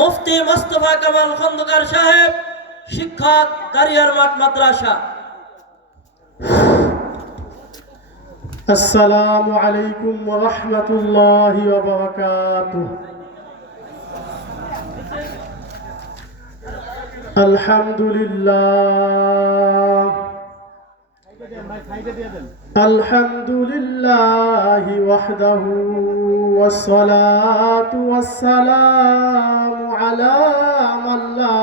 মুফতি মোস্তফা কামাল খন্দকার সাহেব, শিক্ষক, দারিয়ার মাঠ মাদ্রাসা। আসসালামু আলাইকুম ওয়া রাহমাতুল্লাহি ওয়া বারাকাতুহু। আলহামদুলিল্লাহি ওয়াহদাহু ওয়াসসালাতু ওয়াসসালামু আলা মান লা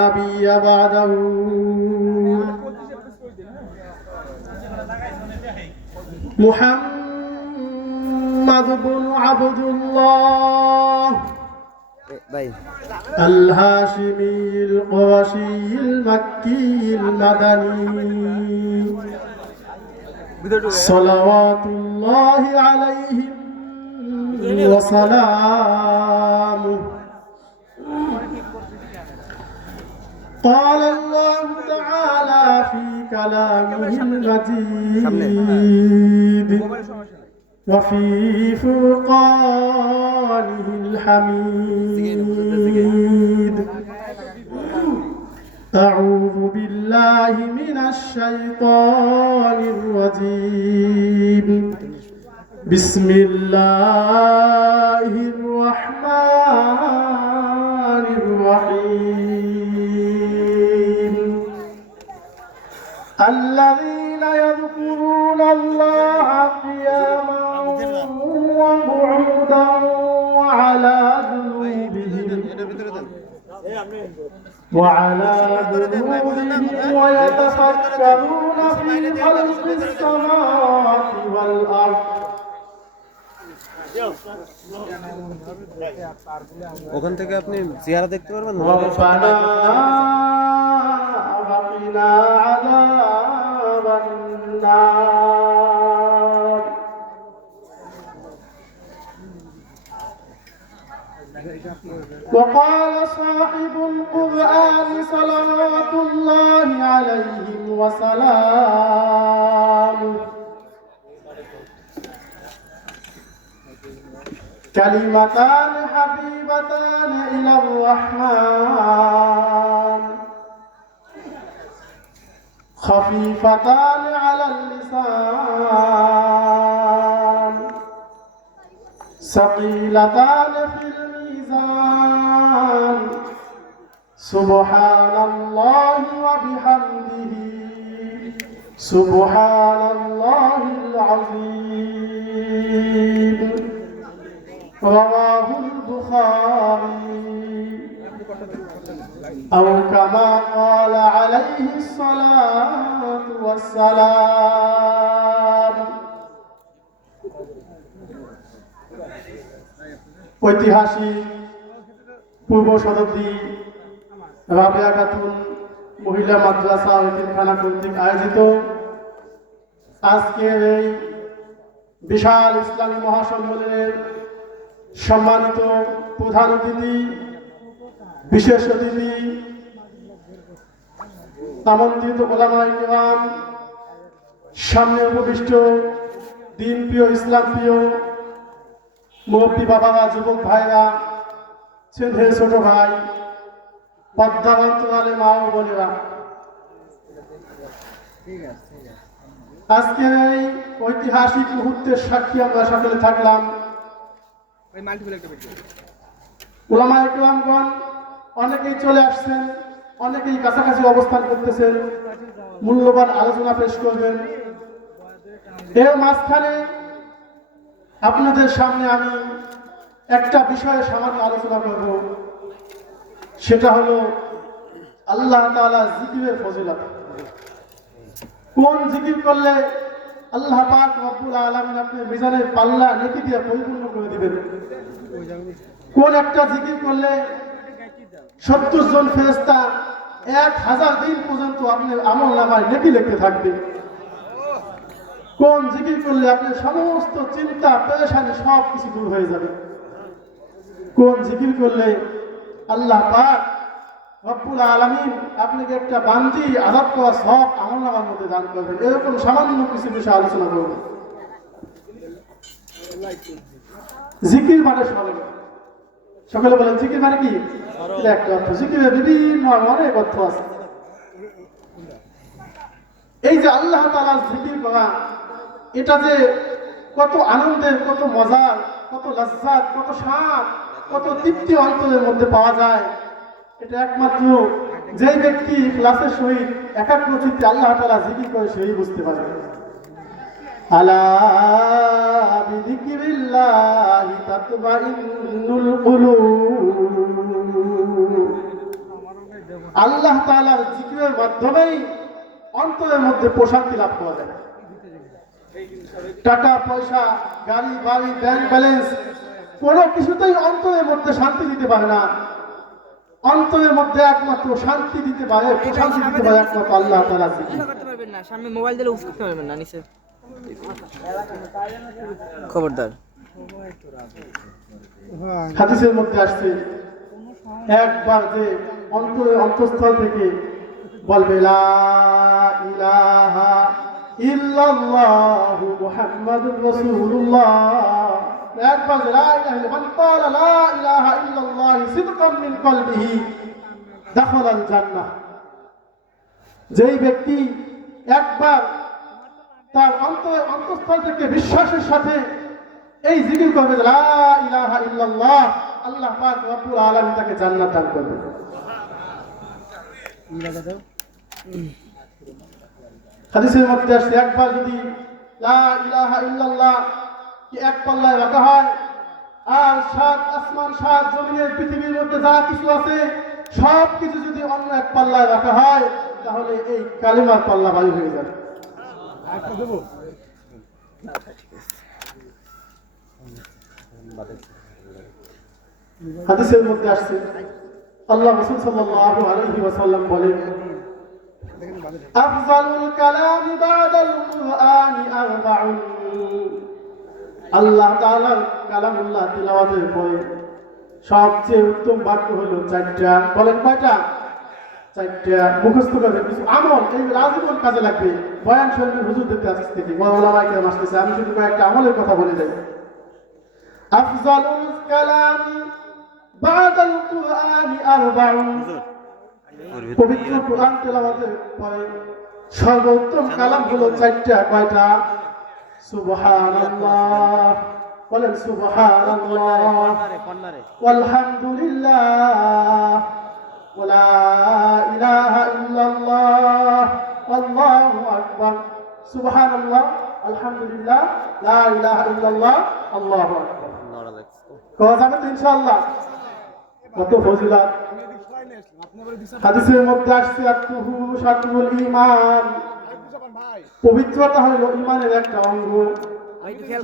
নাবিয়্যা বা'দাহু। মুহাম্মাদ ইবনু আবদুল্লাহ আল-হাশিমিল কুরাশিল মাক্কিল মাদানী সালাওয়াতুল্লাহি আলাইহি ওয়া সালামুহু। قال الله تعالى في كلامه المجيد وفي فرقانه الحميد. أعوذ بالله من الشيطان الرجيم. بسم الله الرحمن الرحيم. الذين يذكرون الله قياما وقعودا وعلى جنوبهم ويتفكرون في خلق السماوات والأرض. ওখান থেকে আপনি চেহারা দেখতে পারবেন। ربنا وقنا عذاب النار. وقال صاحب القرآن صلوات الله عليه وسلامه: كلمتان حبيبتان إلى الرحمن خفيفتان على اللسان ثقيلتان في الميزان سبحان الله وبحمده سبحان الله العظيم. رواه البخاري أو كما قال عليه الصلاة والسلام. ঐতিহাসিক পূর্ব শতাব্দী রাবেয়া খাতুন মহিলা মাদ্রাসা এতিমখানা কর্তৃক আয়োজিত আজকের এই বিশাল ইসলামী মহাসম্মেলনের সম্মানিত প্রধান অতিথি, বিশেষ অতিথি, আমন্ত্রিত ওলামায়ে কেরাম, সামনে উপবিষ্ট দিন প্রিয়, ইসলাম প্রিয় মুরব্বী বাবারা, যুবক ভাইরা, ছেলে ছোট ভাই, পদ্মাবন্তরালে মা ও বোনেরা, আজকের এই ঐতিহাসিক মুহূর্তের সাক্ষী আমরা সকলে থাকলাম। উলামায়ে কেরামগণ অনেকেই চলে আসছেন, অনেকেই কাছাকাছি অবস্থান করতেছেন, মূল্যবান আলোচনা পেশ করবেন। এর মাঝখানে আপনাদের সামনে আমি একটা বিষয়ে সামান্য আলোচনা করব, সেটা হলো আল্লাহ তাআলা জিকিরের ফজিলত। কোন জিকির করলে আল্লাহ পাক রব্বুল আলামিন আপনার মিজানের পাল্লা নেকি দিয়ে পরিপূর্ণ করে দিবেন। কোন একটা জিকির করলে 70 জন ফেরেশতা 1000 দিন পর্যন্ত আপনার আমলনামায় নেকি লিখতে থাকবে। কোন জিকির করলে আপনার সমস্ত চিন্তা পেরেশানি সব কিছু দূর হয়ে যাবে। কোন জিকির করলে আল্লাহ পাক রব্বুল আলামিন আপনাকে একটা বান্দি আযাব করা সব আমলনামার মধ্যে দান করবেন। এরকম সামান্য কিছু বিষয় আলোচনা করব। জিকির মানে স্মরণ। সকলে বলেন জিকির মানে কি? এটা একটা অর্থ। জিকিরের বিভিন্ন অনেক অর্থ আছে। এই যে আল্লাহ তাআলার জিকির করা, এটা যে কত আনন্দের, কত মজার, কত লজ্জাত, কত স্বাদ, কত তৃপ্তি অন্তরের মধ্যে পাওয়া যায়, এটা একমাত্র যেই ব্যক্তি ইখলাসের সহিত একাগ্র চিত্তে আল্লাহ তাআলা জিকির করে সেই বুঝতে পারে। আলা বিযিকরিল্লাহি তাতমাইন্নুল কুলুব। আল্লাহ তাআলার জিকিরের মাধ্যমেই অন্তরের মধ্যে প্রশান্তি লাভ করা যায়। টাকা পয়সা, গাড়ি বাড়ি, ব্যাংক ব্যালেন্স কোনো কিছুতেই অন্তরের মধ্যে শান্তি দিতে পারে না। অন্তরের মধ্যে একমাত্র শান্তি দিতে পারে, প্রশান্তি দিতে পারে একমাত্র আল্লাহ তাআলা জিকির। সামনে মোবাইল দিলে উফ করতে পারবেন না নিচে খবরদার। হাদিসের মধ্যে আসছে একবার যে অন্তঃস্থল থেকে বলবে লা ইলাহা ইল্লাল্লাহু মুহাম্মাদুর রাসূলুল্লাহ, একবার যে লা ইলাহা ইল্লাল্লাহ, মান ক্বালা লা ইলাহা ইল্লাল্লাহ সিদকাম মিন কলবিহি দাখালাল জান্নাহ। যেই ব্যক্তি একবার তার অন্তঃস্থল থেকে বিশ্বাসের সাথে এই জিকির করবে লা ইলাহা ইল্লাল্লাহ, আল্লাহ পাক রব্বুল আলামিন তাকে জান্নাত দান করবে। হাদিসের মধ্যে আসছে একবার যদি লা ইলাহা ইল্লাল্লাহ কি এক পাল্লায় রাখা হয়, আর সাত আসমান সাত জমিনের পৃথিবীর মধ্যে যা কিছু আছে সব কিছু যদি অন্য এক পাল্লায় রাখা হয়, তাহলে এই কালিমার পাল্লা ভারী হয়ে যাবে। হাদিসের মধ্যে আসছে আল্লাহ রাসূল সাল্লাল্লাহু আলাইহি ওয়াসাল্লাম বলেন, আফযালুল কালামি বাদাল কুরআনি আরবাউন। আল্লাহ তাআলার কালামুল্লাহ তিলাওয়াতের পরে সবচেয়ে উত্তম বাক্য হলো চারটা। বলেন কয়টা? চারটা। মুখস্থ করবে, কিছু আমল এই রাজীবন কাজে লাগবে। বয়ান শরীফের হুজুর দেখতে আসছে থেকে বড় ওলামায়ে কেরাম আসতেছে, আমি শুধু কয়েকটা আমলের কথা বলে যাই। আফযালুল কালামি বাদাল কুরআনি আরবাউন। পবিত্র কুরআন তেলাওয়াতের পরে সর্বোত্তম কালাম হলো চারটা। কয়টা? সুবহানাল্লাহ, বলেন সুবহানাল্লাহ, আলহামদুলিল্লাহ, ওয়ালা ইলাহা ইল্লাল্লাহ, আল্লাহু আকবার। সুবহানাল্লাহ, আলহামদুলিল্লাহ, লা ইলাহা ইল্লাল্লাহ, আল্লাহু আকবার। কোয়া যাবে তো ইনশাআল্লাহ? কত ফজিলত। হাদিসের মধ্যে আসছে আত্মহু শাতরুল ঈমান, পবিত্রতা হলো ঈমানের একটা অঙ্গ।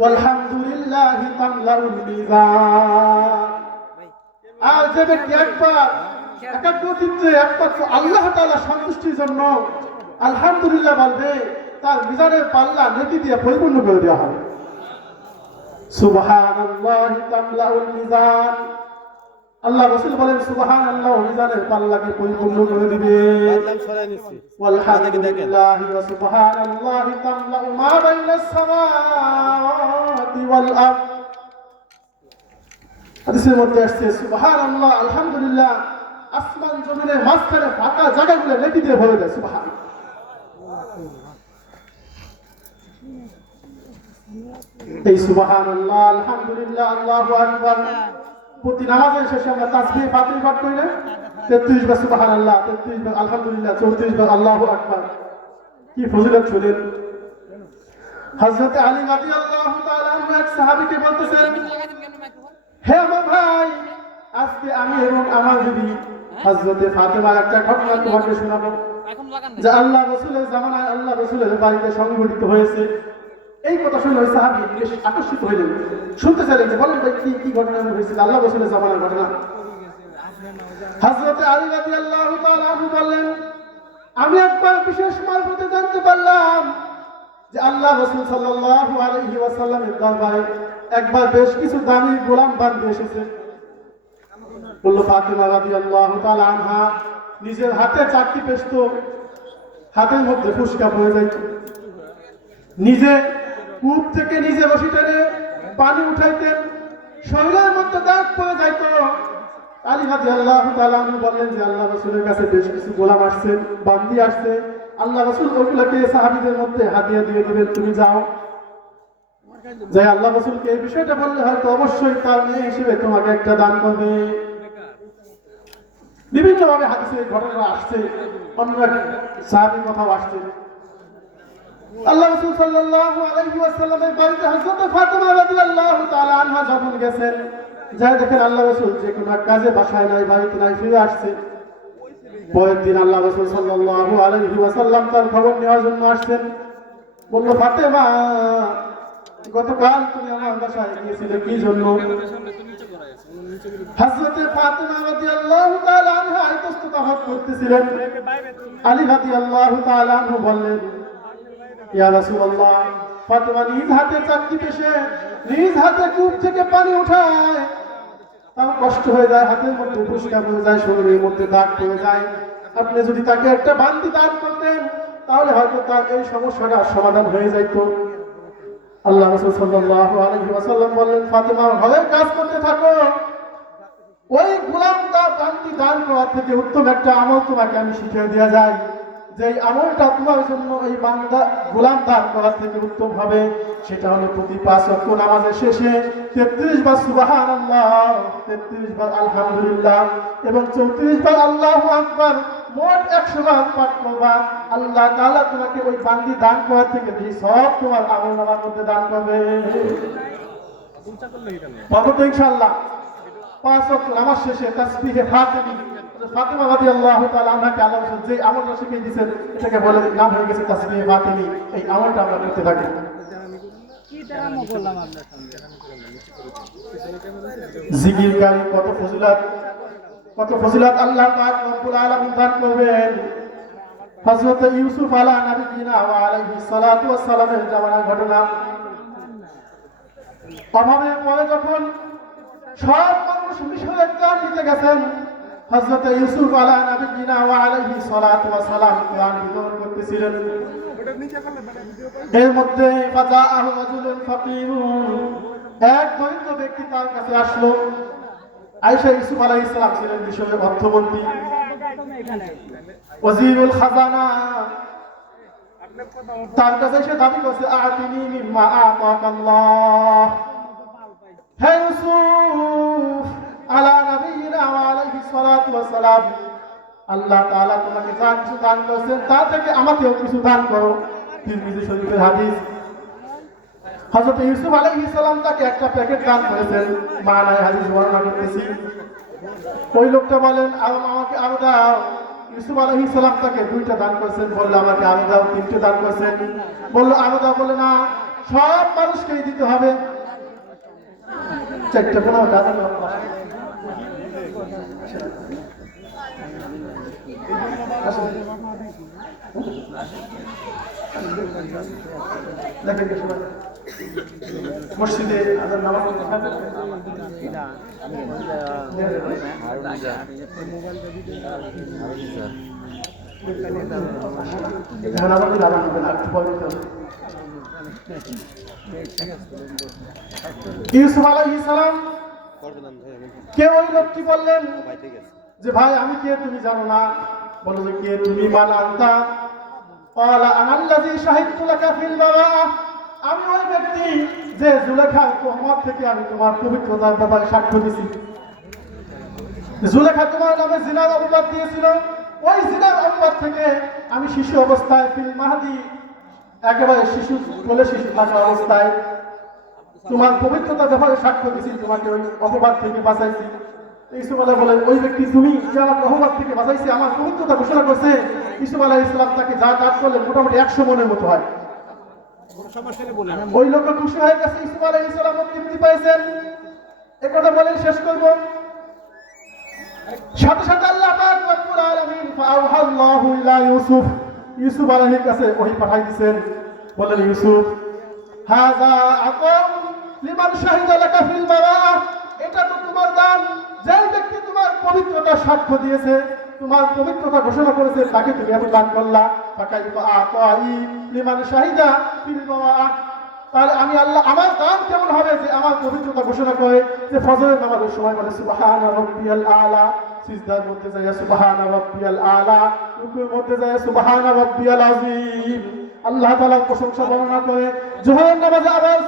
আলহামদুলিল্লাহি তামলাউল মিজান। আর যে ব্যক্তি একবার একাগ্র চিত্তে একমাত্র আল্লাহ তাআলা সন্তুষ্টির জন্য আলহামদুলিল্লাহ বলবে, তার মিজানের পাল্লা নেকি দিয়ে পরিপূর্ণ করে দেওয়া হবে। সুবহানাল্লাহি তামলাউল মিজান। আল্লাহ রাসূল বলেন সুবহানাল্লাহ মিজানের পাল্লাকে পরিপূর্ণ করে দিবে। আলহামদুলিল্লাহি ওয়া সুবহানাল্লাহি তামলাউ মা বাইনাস সামাওয়াতি ওয়াল আরদ। হাদিসের মধ্যে আসছে সুবহানাল্লাহ, আলহামদুলিল্লাহ আসমান জমিনের মাঝখানে ফাঁকা জায়গাগুলো নেকি দিয়ে ভরে দেয়। সুবহানাল্লাহ। এই সুবহানাল্লাহ, আলহামদুলিল্লাহ, আল্লাহু আকবার প্রতি নামাজের শেষে আমরা তাসবিহ ফাতিহা পাঠ করি না? 33 বার সুবহানাল্লাহ, 33 বার আলহামদুলিল্লাহ, 34 বার আল্লাহু আকবার। কি ফজিলত শুনেন। হযরত আলী রাদিয়াল্লাহু তাআলা আনহু এক সাহাবীকে বলতেছেন, হে আমার ভাই, আজকে আমি এবং আমার বিবি হযরত ফাতেমার একটা ঘটনা তোমাকে শোনাবো, যে আল্লাহ রাসূলের জামানায় আল্লাহ রাসূলের বাড়িতে সংঘটিত হয়েছে। এই কথা শুনে ওই সাহাবী বেশ আকর্ষিত হইলেন, শুনতে চাইলেন যে বলেন ভাই কি ঘটনা হয়েছিল আল্লাহ রাসূলের জামানার ঘটনা। হযরত আলী রাদিয়াল্লাহু তাআলা আনহু বললেন, আমি একবার বিশেষ মারফতে জানতে পারলাম যে আল্লাহ রাসূল সাল্লাল্লাহু আলাইহি ওয়াসাল্লামের দরবারে একবার বেশ কিছু দামি গোলাম বান্দা এসেছে। বলল ফাতিমা রাদিয়াল্লাহু তাআলা আনহা নিজের হাতে চাকতি পেস্ত, হাতের মধ্যে ফুসকা পড়ে যাইত, নিজে কূপ থেকে নিজে রশি টেনে পানি উঠাইতেন, শরীরের মধ্যে দাগ পড়ে যাইত, আলী রাদিয়াল্লাহু তাআলা আনহু বললেন যে আল্লাহ রাসূলের কাছে বেশ কিছু গোলাম আসছে, বান্দি আসছে, আল্লাহ রাসূল ওগুলোকে সাহাবীদের মধ্যে হাদিয়া দিয়ে দিবেন, তুমি যাও। যে আল্লাহ রাসূলকে এই বিষয়টা বললে হয়তো অবশ্যই তার মেয়ে হিসেবে তোমাকে একটা দান করবে। বিভিন্ন ভাবে হাদিসে ঘটনা আসছে, অন্য এক সাহাবীর কথাও আসছে। আল্লাহ রাসূল সাল্লাল্লাহু আলাইহি ওয়াসাল্লামের বাড়িতে হযরত ফাতেমা রাদিয়াল্লাহু তাআলা আনহা যখন গেছেন, যা দেখেন আল্লাহ রাসূল যে কোনো কাজে বাসায় নাই, বাড়িতে নাই, ফিরে আসছে। পরের দিন আল্লাহ রাসূল সাল্লাল্লাহু আলাইহি ওয়াসাল্লাম তার খবর নেওয়ার জন্য আসছেন। বলল, ফাতেমা, গতকাল তুমি আমার বাসায় গিয়েছিলে কি জন্য? হযরত ফাতেমা রাদিয়াল্লাহু তাআলা আনহা ইতস্তত করতেছিলেন। আলী রাদিয়াল্লাহু তাআলা আনহু বললেন, ইয়া রাসূলুল্লাহ, ফাতেমা নিজ হাতে চাকতি পেশে নিজ হাতে কূপ থেকে পানি উঠায়, তার কষ্ট হয়ে যায়, হাতের মধ্যে ফুসকা হয়ে যায়, শরীরের মধ্যে দাগ পড়ে যায়। আপনি যদি তাকে একটা বান্দি দান করতেন তাহলে হয়তো তার এই সমস্যাটা সমাধান হয়ে যাইত। আল্লাহ রাসূল সাল্লাল্লাহু আলাইহি ওয়াসাল্লাম বললেন, ফাতেমা, ঘরের কাজ করতে থাকো। ওই গোলামটা বান্দি দান করার থেকে উত্তম একটা আমল তোমাকে আমি শিখিয়ে দেওয়া যায়, যে আমলটা তোমার জন্য এই বান্দা গোলাম দান করার থেকে উত্তম হবে। সেটা হলো প্রতি 5 ওয়াক্ত নামাজের শেষে 33 বার সুবহানাল্লাহ, 33 বার আলহামদুলিল্লাহ এবং 34 বার আল্লাহু আকবার, মোট 100 বার পাঠ করবা। আল্লাহ তাআলা তোমাকে ওই বান্দি দান করার থেকে বেশি সওয়াব তোমার আমলনামার মধ্যে দান করবে। পাবো তো ইনশাআল্লাহ। 5 ওয়াক্ত নামাজ শেষে তাসবিহে ফাতিমি, ফাতেমা রাদিয়াল্লাহু তাআলা আনহাকে আল্লাহ রাসূল যে আমলটা শিখিয়ে দিয়েছেন, এটাকে বলে নাম হয়ে গেছে তাসবিহে ফাতিমি। এই আমলটা আমরা করতে থাকি। জিকিরকারী কত ফজিলত আল্লাহ পাক রব্বুল আলামিন দান করবেন। হযরত ইউসুফ আলা নবিয়িনা ওয়া আলাইহিস সালাতু ওয়াস সালামের জামানার ঘটনা। অভাবের পরে যখন সব মানুষ মিশরের ত্রাণ দিতে গেছেন, হযরত ইউসুফ আলা নবিয়িনা ওয়া আলাইহিস সালাতু ওয়াস সালাম ত্রাণ বিতরণ করতেছিলেন। এর মধ্যে ফাজাআহু রাজুলুন ফাকিরুন, এক দরিদ্র ব্যক্তি তার কাছে আসলো। আয়েশা ইউসুফ আলাইহিস সালাম ছিলেন মিশরের অর্থমন্ত্রী, ওয়াজিরুল খাজানা। তার কাছে এসে দাবি করছে, আতিনি মিম্মা আতাকাল্লাহ। হে ইউসুফ আলা নবিয়িনা ওয়া আলাইহিস সালাতু ওয়াস সালাম, আল্লাহ তাআলা তোমাকে যা কিছু দান করেছেন তা থেকে আমাকেও কিছু দান করো। তিরমিজি শরীফের হাদিস। হযরত ইউসুফ আলাইহিস সালাম তাকে একটা প্যাকেট দান করেছেন, মানায় হাদিস বর্ণনা করতেছি। ওই লোকটা বলেন, আমাকে আরো দাও। ইউসুফ আলাইহিস সালাম তাকে 2টা দান করেছেন, বলল আমাকে আরো দাও। 3টে দান করেছেন, বলল আরো দাও। বলে না, সব মানুষকেই দিতে হবে। 4টে কোনো দাদা না। মসজিদে আজান নামাজ পড়তে হবে। ইউসুফ আলাইহিস সালাম কে ওই লোকটি বললেন যে ভাই আমি কে তুমি জানো না? বলো যে কে তুমি? মান আনতা? ক্বালা আনাল্লাযী শাহিদতু লাকা ফিল বারাআহ, আমি ওই ব্যক্তি যে জুলেখার তোহমত থেকে আমি তোমার পবিত্রতার ব্যাপারে সাক্ষ্য দিছি। জুলেখা তোমার নামে জিনার অপবাদ দিয়েছিল, ওই জিনার অপবাদ থেকে আমি শিশু অবস্থায় ফিল মাহদি, একেবারে শিশু কোলে শিশু থাকা অবস্থায় তোমার পবিত্রতার ব্যাপারে সাক্ষ্য দিছি, তোমাকে ওই অপবাদ থেকে বাঁচাইছি। ইউসুফ আলাইহিস বলেন, ওই ব্যক্তি তুমি যে আমাকে অপবাদ থেকে বাঁচাইছে, আমার পবিত্রতা ঘোষণা করছে। ইউসুফ আলাইহিস সালাম তাকে যা কাজ করলেন মোটামুটি 100 মনের মতো হয়। ওই লোক খুশি হয়ে গেছে, ইউসুফ আলাইহিস সালাম তৃপ্তি পাইছেন। এই কথা বলে শেষ করব। সাথে সাথে আল্লাহ পাক রব্বুল আলামিন ফাআওহাল্লাহু ইলা ইউসুফ, ইউসুফ আলাইহিস কাছে ওহী পাঠাই দিয়েছেন। বলেন, ইউসুফ হাযা আকাম লিমান শাহিদা লাকা ফিল বারাআহ, এটা তো তোমার দান, যে ব্যক্তি তোমার পবিত্রতা সাক্ষ্য দিয়েছে, তোমার পবিত্রতা ঘোষণা করেছে, তাকে তুমি এত দান করলা। ফাকাইফা আতাই লিমান শাহিদা ফিল বারাআহ, তাহলে আমি আল্লাহ আমার দান কেমন হবে যে আমার পবিত্রতা ঘোষণা করে যে ফজরের নামাজের সময় বলে সুবহানা রাব্বিয়াল আলা, সিজদার মধ্যে যায় সুবহানা রাব্বিয়াল আলা, রুকুর মধ্যে যায় সুবহানা রাব্বিয়াল আযীম। আল্লাহ তাআলার প্রশংসা বর্ণনা করে জোহরের নামাজে আবার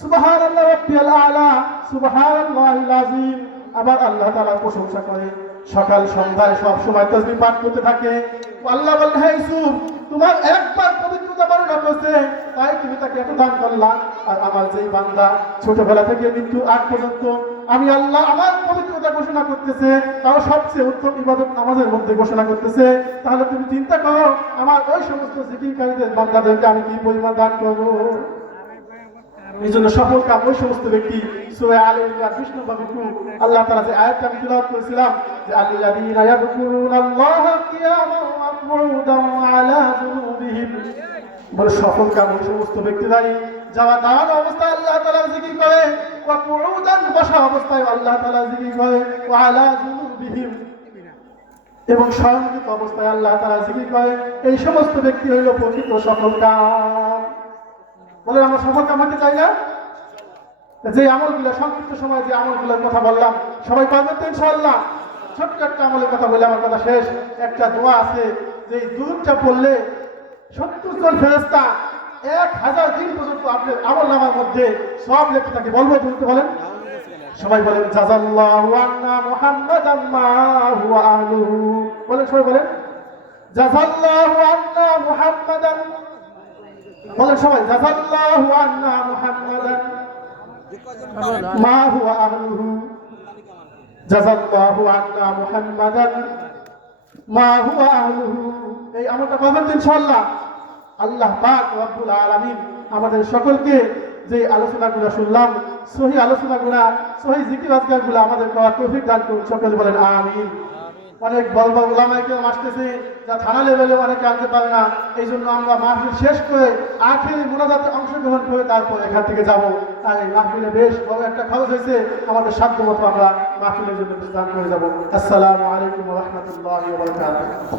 সুবহানাল্লাহ রাব্বিয়াল আলা, সুবহানাল্লাহিল আযীম আবার আল্লাহ তাআলার প্রশংসা করে। সকাল সন্ধ্যায় সব সময় তাসবিহ পাঠ করতে থাকে। আল্লাহ বলেন হে ইউসুফ, তোমার একবার পবিত্রতা বর্ণনা করছে তাই তুমি তাকে এত দান করলা। আর আমার যেই বান্দা ছোটবেলা থেকে মৃত্যু আগ পর্যন্ত আমি আল্লাহ আমার পবিত্রতা ঘোষণা করতেছে, তাও সবচেয়ে উত্তম ইবাদত নামাজের মধ্যে ঘোষণা করতেছে, তাহলে তুমি চিন্তা করো আমার ওই সমস্ত জিকিরকারীদের বান্দাদেরকে আমি কি পরিমাণ দান করবো। এই জন্য সফল কাম ওই সমস্ত ব্যক্তি। সূরা আলে ইমরান 20 নম্বর রুকু আল্লাহ তাআলা যে আয়াতটা আমি তিলাওয়াত করেছিলাম যে আল্লাযীনা ইয়াযকুরুনাল্লাহা কিয়ামান ওয়া কুউদান ওয়া আলা জুনুবিহিম, বলে সফল কাম ওই সমস্ত ব্যক্তিরাই যারা দাঁড়ানো অবস্থায় আল্লাহ তাআলা জিকির করে, ওয়া কুউদান বসা অবস্থায় আল্লাহ তাআলা জিকির করে, ওয়া আলা জুনুবিহিম এবং শয়নকৃত অবস্থায় আল্লাহ তাআলা জিকির করে। এই সমস্ত ব্যক্তি হইল প্রকৃত সফল কাম। বলে আমরা সফল কাম হতে চাই না? যে আমলগুলো সংক্ষিপ্ত সময় যে আমলগুলোর কথা বললাম সবাই পারবেন তো ইনশাআল্লাহ? ছোট্ট একটা আমলের কথা বলে আমার কথা শেষ। একটা দোয়া আছে যে দুধটা পড়লে 70 জন ফেরেশতা 1000 দিন পর্যন্ত আপনার আমলনামার মধ্যে সব লেখা থাকে। বলবো বলতে বলেন সবাই বলেন জাযাল্লাহু আন্না মুহাম্মাদান মা হুয়া আহলুহু। বলেন সবাই বলেন জাযাল্লাহু আন্না মুহাম্মাদান, বলেন সবাই জাযাল্লাহু আন্না মুহাম্মাদান মা হুয়া আহলুহু, জাযাল্লাহু আন্না মুহাম্মাদান মা হুয়া আহলুহু। এই আমলটা করবেন ইনশাআল্লাহ। আল্লাহ পাক রব্বুল আলামিন আমাদের সকলকে যে আলোচনাগুলো শুনলাম সহি আলোচনাগুলো সহি জিকির আজকারগুলো আমাদের করার তৌফিক দান করুন। সকলে বলেন আমিন। অনেক বড় বড় ওলামায়ে কেরাম আসতেছে যা থানা লেভেলে অনেকে আনতে পারে না, এই জন্য আমরা মাহফিল শেষ করে আখিরি মুনাজাতে অংশগ্রহণ করে তারপর এখান থেকে যাব। আর এই মাহফিলে বেশ বড় একটা খরচ হয়েছে, আমাদের সাধ্য মতো আমরা মাহফিলের জন্য দান করে যাব। আসসালামু আলাইকুম ওয়া রাহমাতুল্লাহি ওয়া বারাকাতুহু।